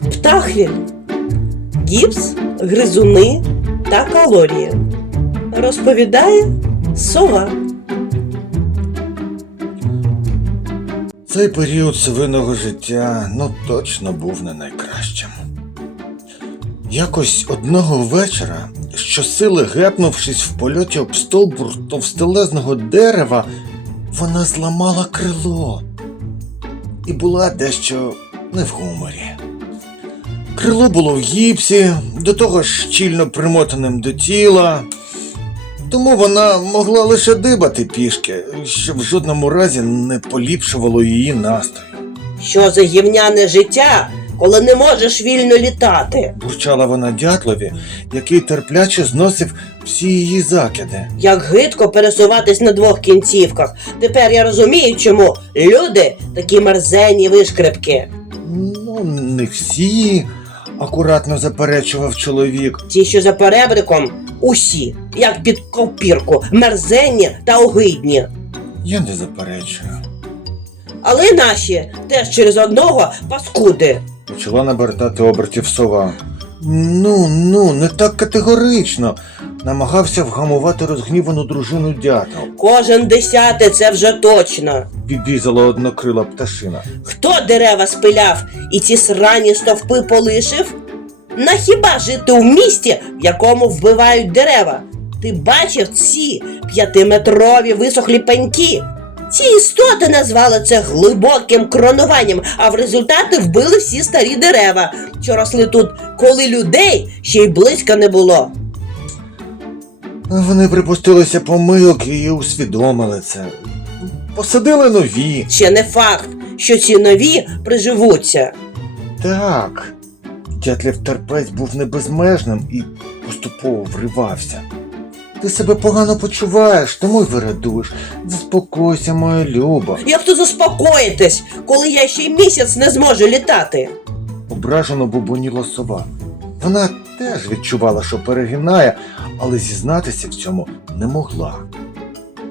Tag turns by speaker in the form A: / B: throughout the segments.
A: Птахвіль. Гіпс, гризуни та калорії. Розповідає сова.
B: Цей період совиного життя ну точно був не найкращим. Якось одного вечора, щосили гепнувшись в польоті об стовбур товстелезного дерева, вона зламала крило і була дещо не в гуморі. Крило було в гіпсі, до того ж щільно примотаним до тіла, тому вона могла лише дибати пішки, що в жодному разі не поліпшувало її настрою.
A: Що за гівняне життя, коли не можеш вільно літати?
B: Бурчала вона дятлові, який терпляче зносив всі її закиди.
A: Як гидко пересуватись на двох кінцівках. Тепер я розумію, чому люди такі мерзенні вишкрипки.
B: Ну, не всі, акуратно заперечував чоловік.
A: Ті, що за перебриком, усі, як під копірку, мерзенні та огидні.
B: Я не заперечую.
A: Але наші теж через одного паскуди.
B: Почала набертати обертів сова. Ну, ну, не так категорично. Намагався вгамувати розгнівану дружину дятел.
A: Кожен десятий це вже точно.
B: Відрізала однокрила пташина.
A: Хто дерева спиляв і ці срані стовпи полишив? На хіба жити в місті, в якому вбивають дерева? Ти бачив ці п'ятиметрові висохлі пеньки? Ці істоти назвали це глибоким кронуванням, а в результаті вбили всі старі дерева, що росли тут, коли людей ще й близько не було.
B: Вони припустилися помилок і усвідомили це. Посадили нові.
A: Ще не факт, що ці нові приживуться.
B: Так. Дятлів терпець був не безмежним і поступово вривався. Ти себе погано почуваєш, тому й вирадуєш. Заспокойся, моя люба.
A: Як то заспокоїтесь, коли я ще й місяць не зможу літати?
B: Ображено бубоніла сова. Вона теж відчувала, що перегинає, але зізнатися в цьому не могла.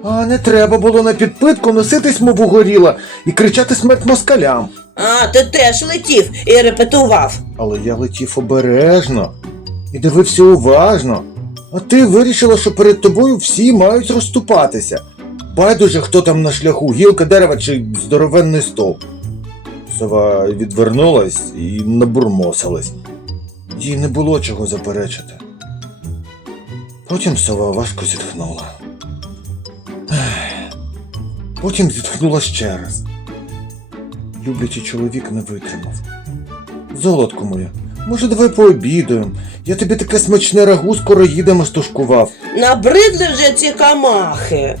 B: А не треба було на підпитку носитись, мов угоріла, і кричати смерть москалям.
A: А, ти теж летів і репетував.
B: Але я летів обережно і дивився уважно. А ти вирішила, що перед тобою всі мають розступатися. Байдуже, хто там на шляху, гілка дерева чи здоровенний стовп. Сова відвернулась і набурмосилась. Їй не було чого заперечити. Потім сова важко зітхнула. Потім зітхнула ще раз. Люблячий чоловік не витримав. Золотко моє, може, давай пообідаємо. Я тобі таке смачне рагу з короїдами стушкував.
A: Набридли вже ці камахи.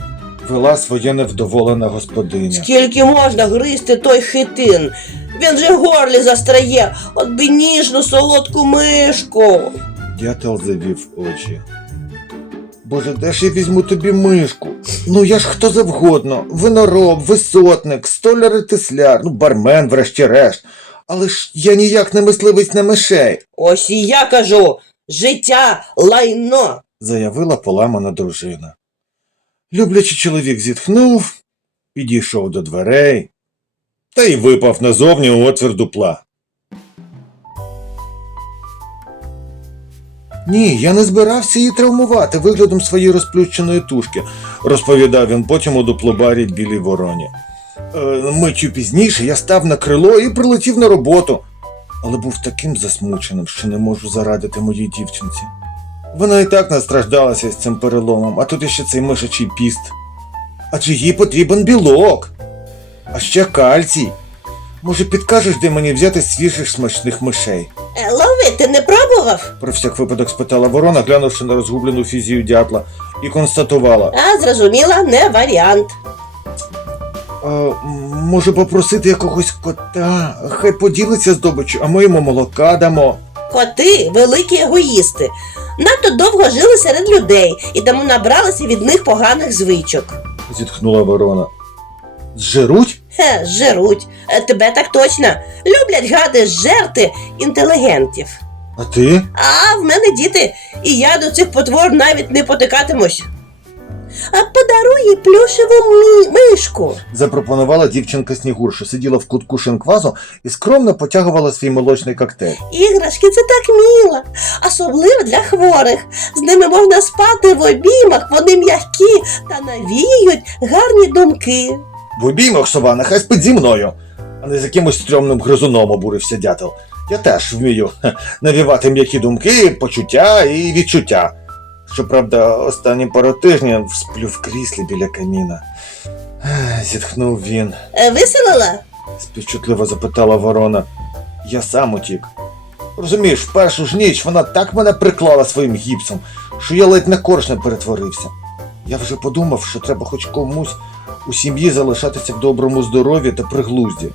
B: Вела своє невдоволена господиня.
A: Скільки можна гризти той хитин? Він же горлі застрає, от би ніжну солодку мишку.
B: Дятел завів очі. Боже, де ж я візьму тобі мишку? Ну я ж хто завгодно, винороб, висотник, столяр і тисляр, ну бармен, врешті-решт. Але ж я ніяк не мисливець на мишей,
A: Ось і я кажу: життя лайно.
B: заявила поламана дружина. Люблячий чоловік зітхнув, підійшов до дверей та й випав назовні у отвір дупла. Ні, я не збирався її травмувати виглядом своєї розплющеної тушки, розповідав він потім у дуплобарі білій вороні. Е, миттю пізніше я став на крило і прилетів на роботу, але був таким засмученим, що не можу зарадити моїй дівчинці. Вона і так настраждалася з цим переломом, а тут іще цей мишачий піст. Адже їй потрібен білок, а ще кальцій. Може, підкажеш, де мені взяти свіжих смачних мишей?
A: Е, ловити не пробував?
B: Про всяк випадок спитала ворона, глянувши на розгублену фізію дятла, і констатувала.
A: А, зрозуміла, не варіант.
B: А, може попросити якогось кота, хай поділиться здобиччю, а ми йому молока дамо.
A: Коти великі егоїсти. Надто довго жили серед людей і тому набралися від них поганих звичок.
B: зітхнула ворона. Зжируть?
A: Хе, жируть. Е, Тебе так точно. Люблять гади жерти інтелігентів.
B: А ти?
A: А в мене діти, і я до цих потвор навіть не потикатимусь. а подаруй їй плюшеву мі- мишку.
B: Запропонувала дівчинка Снігур, що сиділа в кутку шинквазу і скромно потягувала свій молочний коктейль.
A: Іграшки це так мило, особливо для хворих. З ними можна спати в обіймах, вони м'які та навіюють гарні думки.
B: В обіймах сова нехай спить зі мною, а не з якимось стрьомним гризуном обурився дятел. Я теж вмію хе, навівати м'які думки, почуття і відчуття. Щоправда, останні пару тижнів сплю в кріслі біля каміна. Зітхнув він.
A: Е, Виселила?
B: співчутливо запитала ворона. Я сам утік. Розумієш, в першу ж ніч вона так мене приклала своїм гіпсом, що я ледь на коршня перетворився. Я вже подумав, що треба хоч комусь у сім'ї залишатися в доброму здоров'ї та приглузді.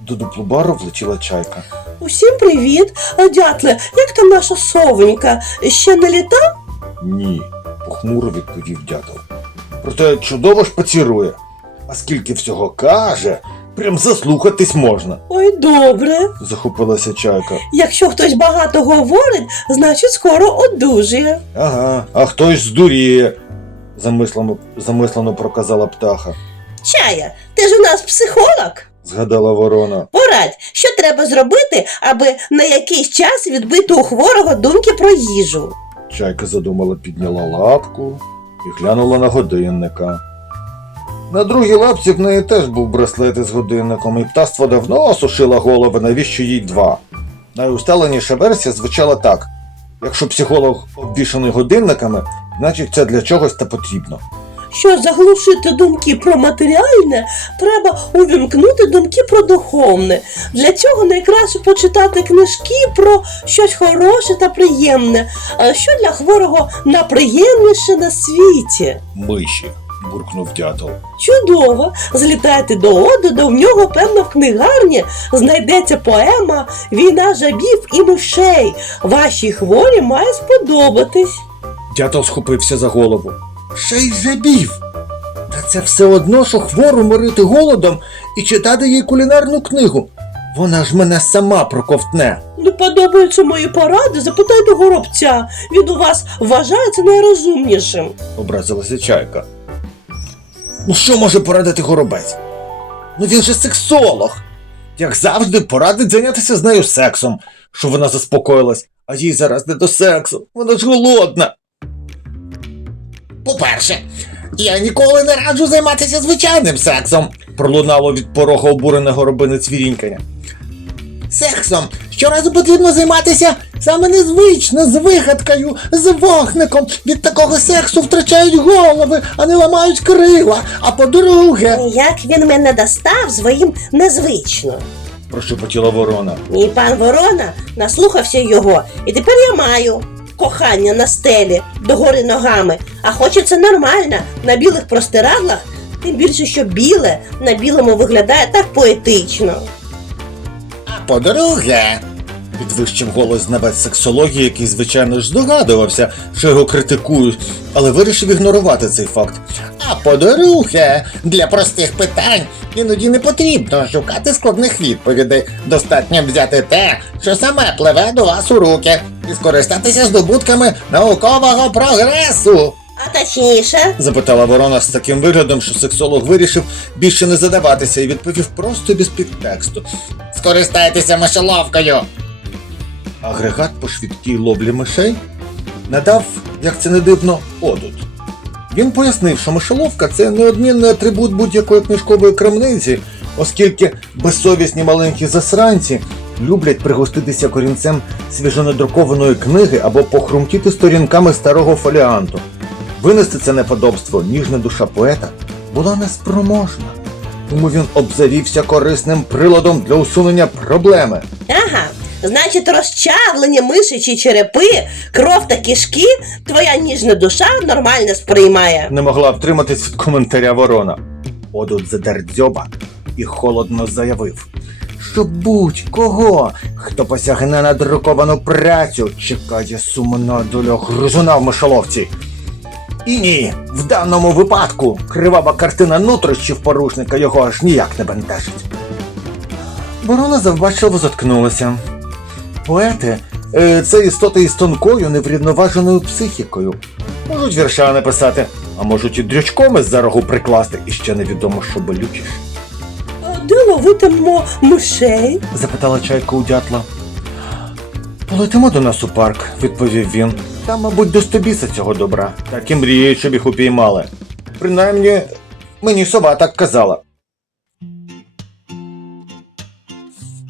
B: До дуплубару влетіла чайка.
A: Усім привіт. А, Дятле, як там наша совенька? Ще не літа?
B: Ні, похмуро відповів дятел. Проте чудово ж поцірує. А скільки всього каже, прям заслухатись можна,
A: Ой, добре.
B: захопилася чайка.
A: Якщо хтось багато говорить, значить скоро одужає.
B: Ага, а хтось здуріє, замислено, замислено проказала птаха,
A: Чая, ти ж у нас психолог.
B: згадала ворона.
A: Порадь, що треба зробити, аби на якийсь час відбити у хворого думки про їжу.
B: Чайка задумала, підняла лапку і глянула на годинника. На другій лапці в неї теж був браслет із годинником, і птаство давно сушила голови, навіщо їй два. Найусталеніша версія звучала так: якщо психолог обвішаний годинниками, значить це для чогось та потрібно.
A: Щоб заглушити думки про матеріальне, треба увімкнути думки про духовне. Для цього найкраще почитати книжки про щось хороше та приємне, а що для хворого найприємніше на світі.
B: Миші, буркнув дятел.
A: Чудово! Злітайте до Одуда, в нього, певно, в книгарні знайдеться поема Війна жабів і мишей. Вашій хворі має сподобатись.
B: Дятел схопився за голову. Ще й жабів. Та це все одно, що хвору морити голодом і читати їй кулінарну книгу. Вона ж мене сама проковтне.
A: Не подобаються мої поради, запитайте горобця. Він у вас вважається найрозумнішим.
B: образилася чайка. Ну що може порадити горобець? Ну він же сексолог. Як завжди, порадить зайнятися з нею сексом, щоб вона заспокоїлась, а їй зараз не до сексу, вона ж голодна. По-перше, я ніколи не раджу займатися звичайним сексом, пролунало від порога обурене горобине цвірінькання. Сексом щоразу потрібно займатися саме незвично, з вигадкою, з вогником. Від такого сексу втрачають голови, а не ламають крила. А по-друге,
A: Як він мене достав своїм незвично.
B: прошепотіла ворона.
A: Мій пан Ворона наслухався його, і тепер я маю кохання на стелі догори ногами. А хочеться нормально на білих простирадлах, тим більше, що біле на білому виглядає так поетично.
B: По-друге, підвищив голос знавець сексології, який, звичайно ж, здогадувався, що його критикують, але вирішив ігнорувати цей факт. А по-друге, для простих питань іноді не потрібно шукати складних відповідей. Достатньо взяти те, що саме пливе до вас у руки, і скористатися здобутками наукового прогресу.
A: А точніше,
B: запитала ворона з таким виглядом, що сексолог вирішив більше не задаватися і відповів просто без підтексту. Скористайтеся мишоловкою. Агрегат по швидкій ловлі мишей надав, як це не дивно, одут. Він пояснив, що мишоловка це неодмінний атрибут будь-якої книжкової крамниці, оскільки безсовісні маленькі засранці люблять пригоститися корінцем свіжонадрукованої книги або похрумтіти сторінками старого фоліанту. Винести це неподобство ніжна душа поета була неспроможна, тому він обзавівся корисним приладом для усунення проблеми.
A: ага. Значить, розчавлені мишичі черепи, кров та кишки, твоя ніжна душа нормально сприймає.
B: Не могла втриматись від коментаря ворона. Одут задер дзьоба і холодно заявив, що будь-кого, хто посягне на друковану працю, чекає сумна доля гризуна в мишоловці. І ні, в даному випадку кривава картина нутрощів порушника його аж ніяк не бентежить. Ворона завбачливо заткнулася. Поети е, це істоти із тонкою, неврівноваженою психікою. Можуть вірша написати, А можуть і дрючком із за рогу прикласти, і ще невідомо, що болючіше.
A: Де ловитимемо мишей?
B: запитала чайка у дятла. Полетимо до нас у парк, відповів він. Там, мабуть, до стобіса цього добра. Так і мріють, щоб їх упіймали. Принаймні, мені сова так казала.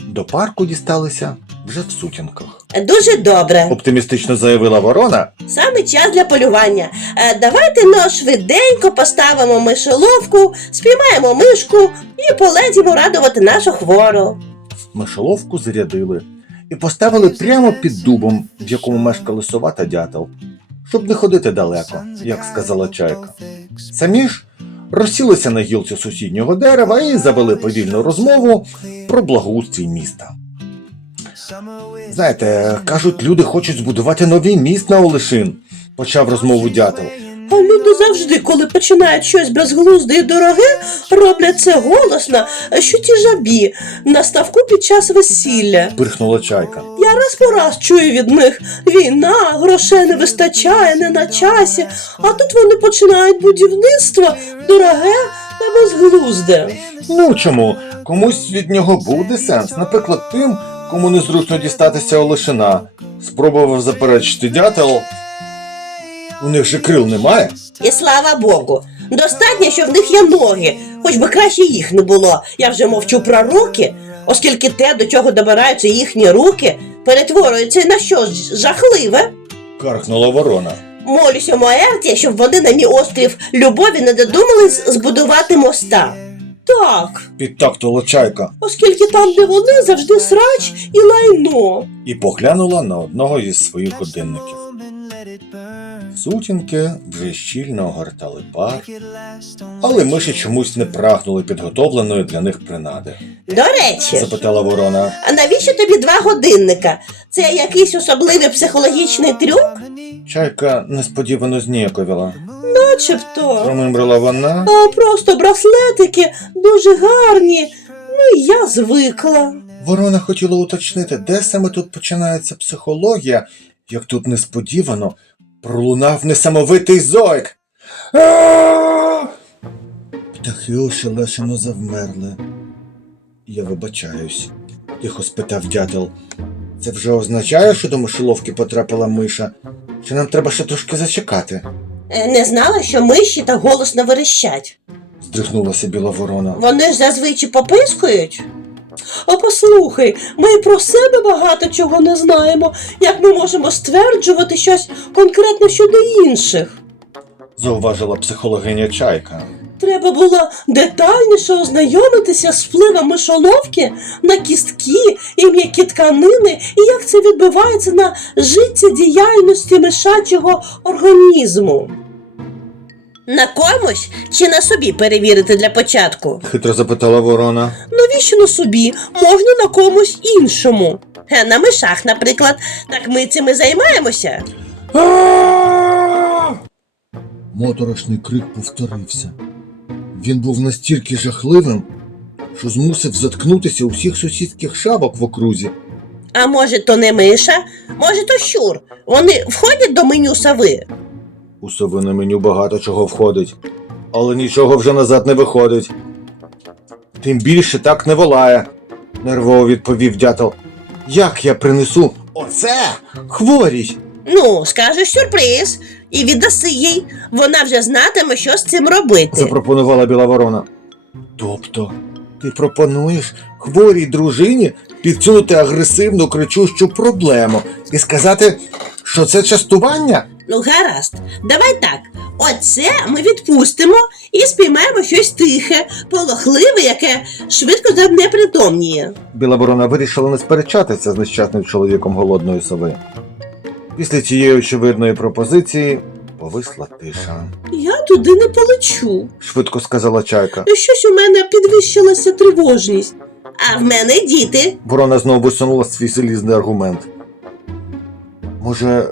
B: До парку дісталися вже в сутінках.
A: Дуже добре.
B: Оптимістично заявила ворона,
A: Саме час для полювання. Е, давайте ну, швиденько поставимо мишеловку, спіймаємо мишку і полетімо радувати нашу хвору.
B: мишоловку зарядили і поставили прямо під дубом, в якому мешкали сова та дятел, щоб не ходити далеко, як сказала чайка. Самі ж розсілися на гілці сусіднього дерева і завели повільну розмову про благоустрій міста. Знаєте, кажуть, люди хочуть збудувати новий міст на Олешин, почав розмову дятел.
A: А люди завжди, коли починають щось безглузде і дороге, роблять це голосно, що ті жабі на ставку під час весілля.
B: Пирхнула чайка.
A: Я раз по раз чую від них війна, грошей не вистачає, не на часі. А тут вони починають будівництво дороге та безглузде.
B: Ну чому? Комусь від нього буде сенс, наприклад, тим, кому незручно дістатися Олешина. Спробував заперечити дятел. У них же крил немає.
A: І слава Богу. Достатньо, що в них є ноги, хоч би краще їх не було. Я вже мовчу про руки, оскільки те, до чого добираються їхні руки, перетворюється на щось жахливе.
B: Каркнула ворона.
A: Молюся Моерті, щоб вони на мій острів любові не додумались збудувати моста. Так,
B: Підтактила чайка
A: оскільки там, де вони, завжди срач і лайно.
B: і поглянула на одного із своїх годинників. Сутінки вже щільно огортали парк, але миші чомусь не прагнули підготовленої для них принади.
A: До речі,
B: Запитала ворона.
A: а навіщо тобі два годинника? Це якийсь особливий психологічний трюк?
B: Чайка несподівано зніяковіла.
A: Начебто.
B: Промимрила вона.
A: А просто браслетики дуже гарні. Ну, і я звикла.
B: Ворона хотіла уточнити, де саме тут починається психологія, як тут несподівано пролунав несамовитий зойк. Птахи ошелешено завмерли. Я вибачаюсь, тихо спитав дятел. Це вже означає, що до мишоловки потрапила миша? Чи нам треба ще трошки зачекати?
A: Е, Не знала, що миші так голосно верещать.
B: здригнулася біла ворона.
A: Вони ж зазвичай попискують. А послухай, ми про себе багато чого не знаємо, як ми можемо стверджувати щось конкретно щодо інших.
B: Зауважила психологиня чайка.
A: Треба було детальніше ознайомитися з впливом мишоловки на кістки і м'які тканини, і як це відбувається на життєдіяльності мишачого організму. На комусь чи на собі перевірити для початку?
B: Хитро запитала ворона.
A: Навіщо на собі? Можна на комусь іншому. Е, На мишах, наприклад, так ми цим і займаємося.
B: Моторошний крик повторився. Він був настільки жахливим, що змусив заткнутися усіх сусідських шавок в окрузі.
A: А може, то не миша, може, то щур. Вони входять до меню сови.
B: У сови на меню багато чого входить, але нічого вже назад не виходить. Тим більше так не волає, нервово відповів дятел. Як я принесу оце хворій?
A: Ну, скажеш сюрприз і віддаси їй. Вона вже знатиме, що з цим робити.
B: запропонувала біла ворона. Тобто, ти пропонуєш хворій дружині підсунути агресивну кричущу проблему і сказати, що це частування?
A: Ну, гаразд, давай так. Оце ми відпустимо і спіймаємо щось тихе, полохливе, яке швидко занепритомніє.
B: Біла ворона вирішила не сперечатися з нещасним чоловіком голодної сови. Після цієї очевидної пропозиції повисла тиша.
A: Я туди не полечу.
B: Швидко сказала чайка.
A: Щось у мене підвищилася тривожність. А в мене діти.
B: Ворона знову висунула свій залізний аргумент. Може,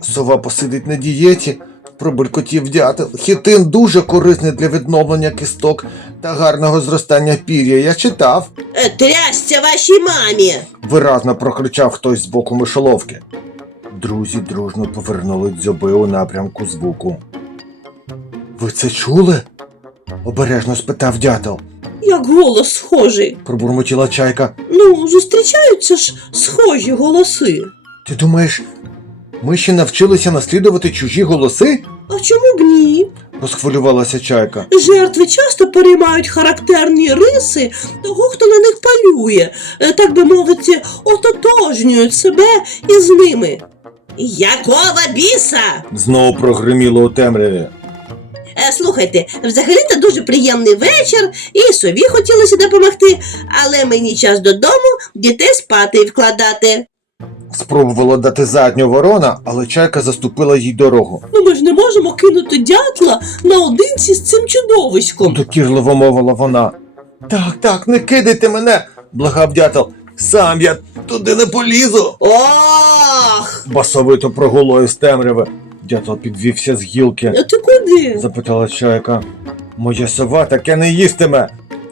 B: сова посидить на дієті? Пробулькотів дятел. Хітин дуже корисний для відновлення кісток та гарного зростання пір'я. Я читав.
A: Е, Трясся вашій мамі.
B: Виразно прокричав хтось з боку мишоловки. Друзі дружно повернули дзьоби у напрямку звуку. Ви це чули? обережно спитав дятел.
A: Як голос схожий.
B: Пробурмотіла чайка.
A: Ну, зустрічаються ж схожі голоси.
B: Ти думаєш, ми ще навчилися наслідувати чужі голоси?
A: А чому б ні?
B: розхвилювалася чайка.
A: Жертви часто переймають характерні риси того, хто на них палює, Е, так би мовити, ототожнюють себе із ними. Якого біса?
B: Знову прогриміло у темряві.
A: Е, слухайте, взагалі-то дуже приємний вечір, і сові хотілося допомогти, але мені час додому дітей спати вкладати.
B: Спробувала дати задню ворона, але чайка заступила їй дорогу.
A: Ну ми ж не можемо кинути дятла наодинці з цим чудовиськом.
B: Докірливо мовила вона. Так, так, не кидайте мене, благав дятел. Сам я туди не полізу.
A: Ох!
B: Басовито прогуло із темряви. Дятел підвівся з гілки.
A: А ти куди?
B: запитала чайка. Моя сова таке не їстиме.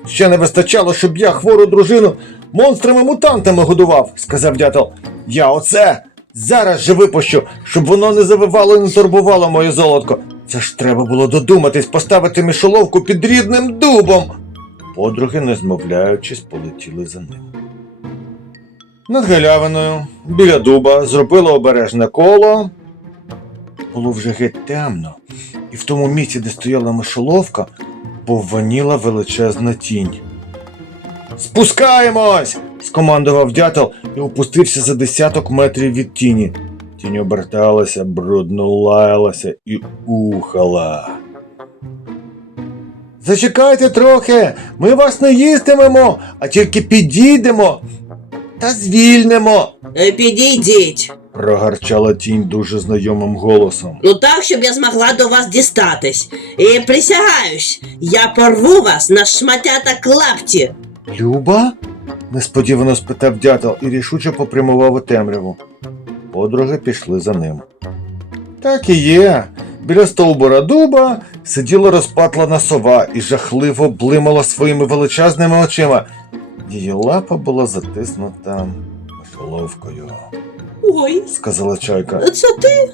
B: Ще не вистачало, щоб я хвору дружину монстрами-мутантами годував, сказав дятел. Я оце зараз же випущу, щоб воно не завивало і не турбувало моє золотко. Це ж треба було додуматись поставити мішоловку під рідним дубом. Подруги, не змовляючись, полетіли за ним. Над галявиною, біля дуба, зробило обережне коло. Було вже геть темно, і в тому місці, де стояла мишоловка, повваніла величезна тінь. Спускаємось! скомандував дятел і опустився за десяток метрів від тіні. Тінь оберталася, брудно лаялася і ухала. Зачекайте трохи, ми вас не їстимемо, а тільки підійдемо та звільнимо,
A: Е, Підійдіть.
B: прогарчала тінь дуже знайомим голосом.
A: Ну так, щоб я змогла до вас дістатись. І присягаюсь, я порву вас на шматята клапті.
B: Люба? несподівано спитав дятел і рішуче попрямував у темряву. Подруги пішли за ним. Так і є. Біля стовбура дуба сиділа розпатлана сова і жахливо блимала своїми величезними очима. Її лапа була затиснута мишоловкою,
A: Ой,
B: сказала чайка.
A: це ти?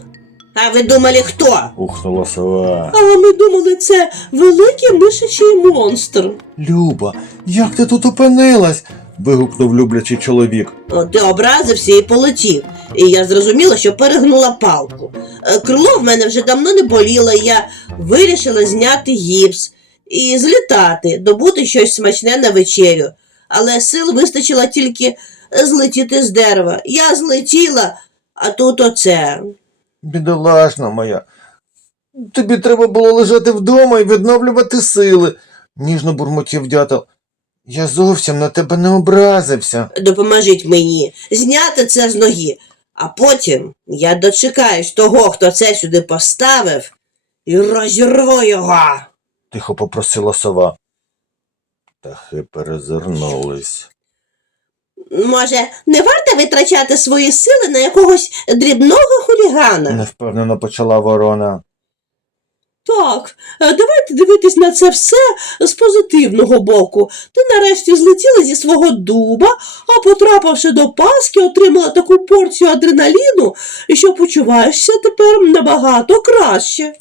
A: А ви думали, хто?
B: Ухнула сова.
A: А ми думали, це великий мишачий монстр.
B: Люба, як ти тут опинилась? вигукнув люблячий чоловік.
A: О, Ти образився і полетів. І я зрозуміла, що перегнула палку. Е, Крило в мене вже давно не боліло, і я вирішила зняти гіпс і злітати, добути щось смачне на вечерю. Але сил вистачило тільки злетіти з дерева. Я злетіла, а тут оце.
B: Бідолашна моя. Тобі треба було лежати вдома і відновлювати сили, ніжно бурмотів дятел. Я зовсім на тебе не образився.
A: Допоможіть мені зняти це з ноги. А потім я дочекаюсь того, хто це сюди поставив, і розірву його.
B: тихо попросила сова. Птахи перезирнулись.
A: Може, не варто витрачати свої сили на якогось дрібного хулігана?
B: Невпевнено почала ворона.
A: Так, давайте дивитись на це все з позитивного боку. Ти нарешті злетіла зі свого дуба, а потрапивши до паски, отримала таку порцію адреналіну, що почуваєшся тепер набагато краще.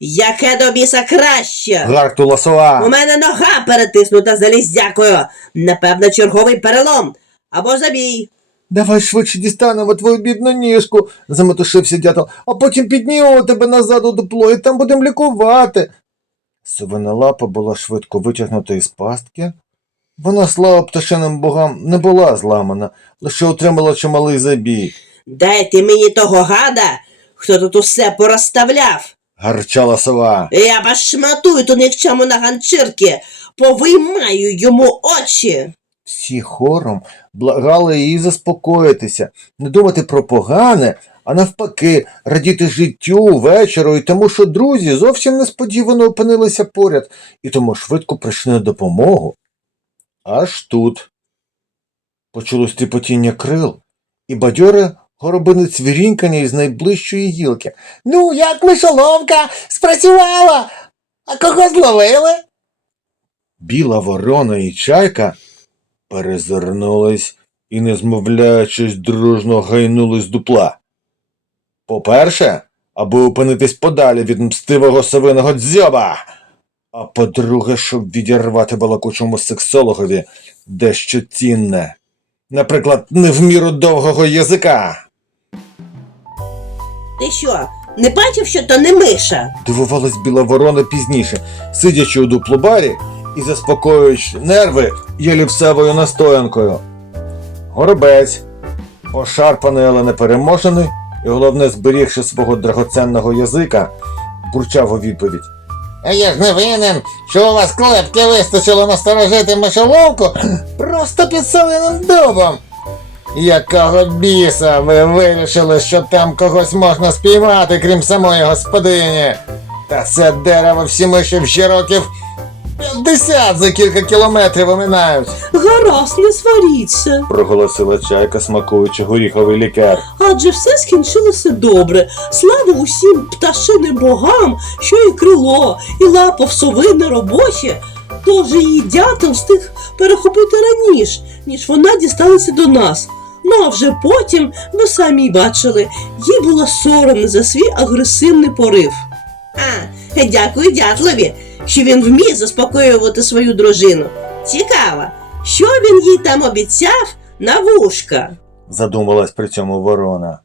A: Яке до біса краще?
B: Гаркнула
A: У мене нога перетиснута заліздякою. Напевно, черговий перелом. Або забій.
B: Давай швидше дістанемо твою бідну ніжку, заметушився дятел, а потім піднімемо тебе назад у дупло і там будемо лікувати. Совина лапа була швидко витягнута із пастки. Вона, слава пташиним богам, не була зламана, лише отримала чималий забій.
A: Дайте мені того гада, хто тут усе порозставляв.
B: Гарчала сова.
A: Я вас шматую ту нікчему на ганчірки, повиймаю йому очі.
B: Всі хором благали її заспокоїтися, не думати про погане, а навпаки, радіти життю, вечору і тому, що друзі зовсім несподівано опинилися поряд і тому швидко прийшли на допомогу. Аж тут почулось тріпотіння крил і бадьоре горобине цвірінькання із найближчої гілки. Ну, як мишоловка спрацювала, а кого зловили? Біла ворона і чайка перезирнулись і, не змовляючись, дружно гайнули з дупла. По-перше, аби опинитись подалі від мстивого совиного дзьоба. А по-друге, щоб відірвати балакучому сексологові дещо цінне. Наприклад, не в міру довгого язика.
A: Ти що, не бачив, що то не миша?
B: Дивувалась біла ворона пізніше, сидячи у дуплобарі і заспокоюючи нерви ялівсевою настоянкою. Горобець, ошарпаний, але не переможений, і головне, зберігши свого драгоценного язика, бурчав у відповідь.
C: А я ж не винен, що у вас клепки вистачило насторожити мишоловку просто під совиним дубом. Якого біса ви вирішили, що там когось можна спіймати, крім самої господині? Та це дерево всі миші вже років 50 за кілька кілометрів оминають.
A: Гаразд, не сваріться.
B: проголосила чайка, смакуючи горіховий лікер.
A: Адже все скінчилося добре. Слава усім пташиним богам, що і крило, і лапа в совине робоче. Тож її дятел встиг перехопити раніше, ніж вона дісталася до нас. Ну а вже потім, ви самі бачили, їй було соромно за свій агресивний порив. А, дякую дятлові, що він вміє заспокоювати свою дружину. Цікаво, що він їй там обіцяв на вушка.
B: задумалась при цьому ворона.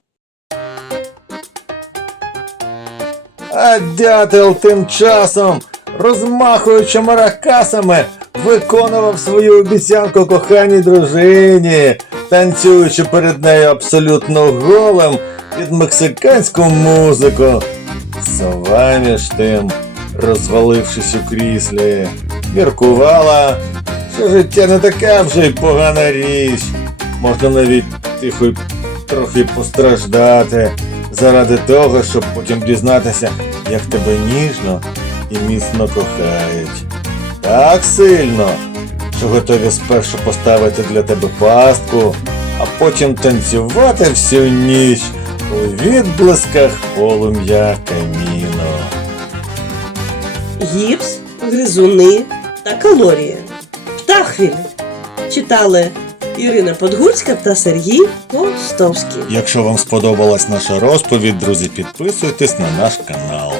B: А дятел тим часом, розмахуючи маракасами, виконував свою обіцянку коханій дружині, танцюючи перед нею абсолютно голим під мексиканську музику. Сова між тим, розвалившись у кріслі, міркувала, що життя не така вже й погана річ. Можна навіть тихо й трохи постраждати заради того, щоб потім дізнатися, як тебе ніжно і міцно кохають. Так сильно, що готові спершу поставити для тебе пастку, а потім танцювати всю ніч у відблисках полум'я каміну.
A: гіпс, гризуни та калорії. Птахвіль читали Ірина Подгурська та Сергій Костовський.
B: Якщо вам сподобалась наша розповідь, друзі, підписуйтесь на наш канал.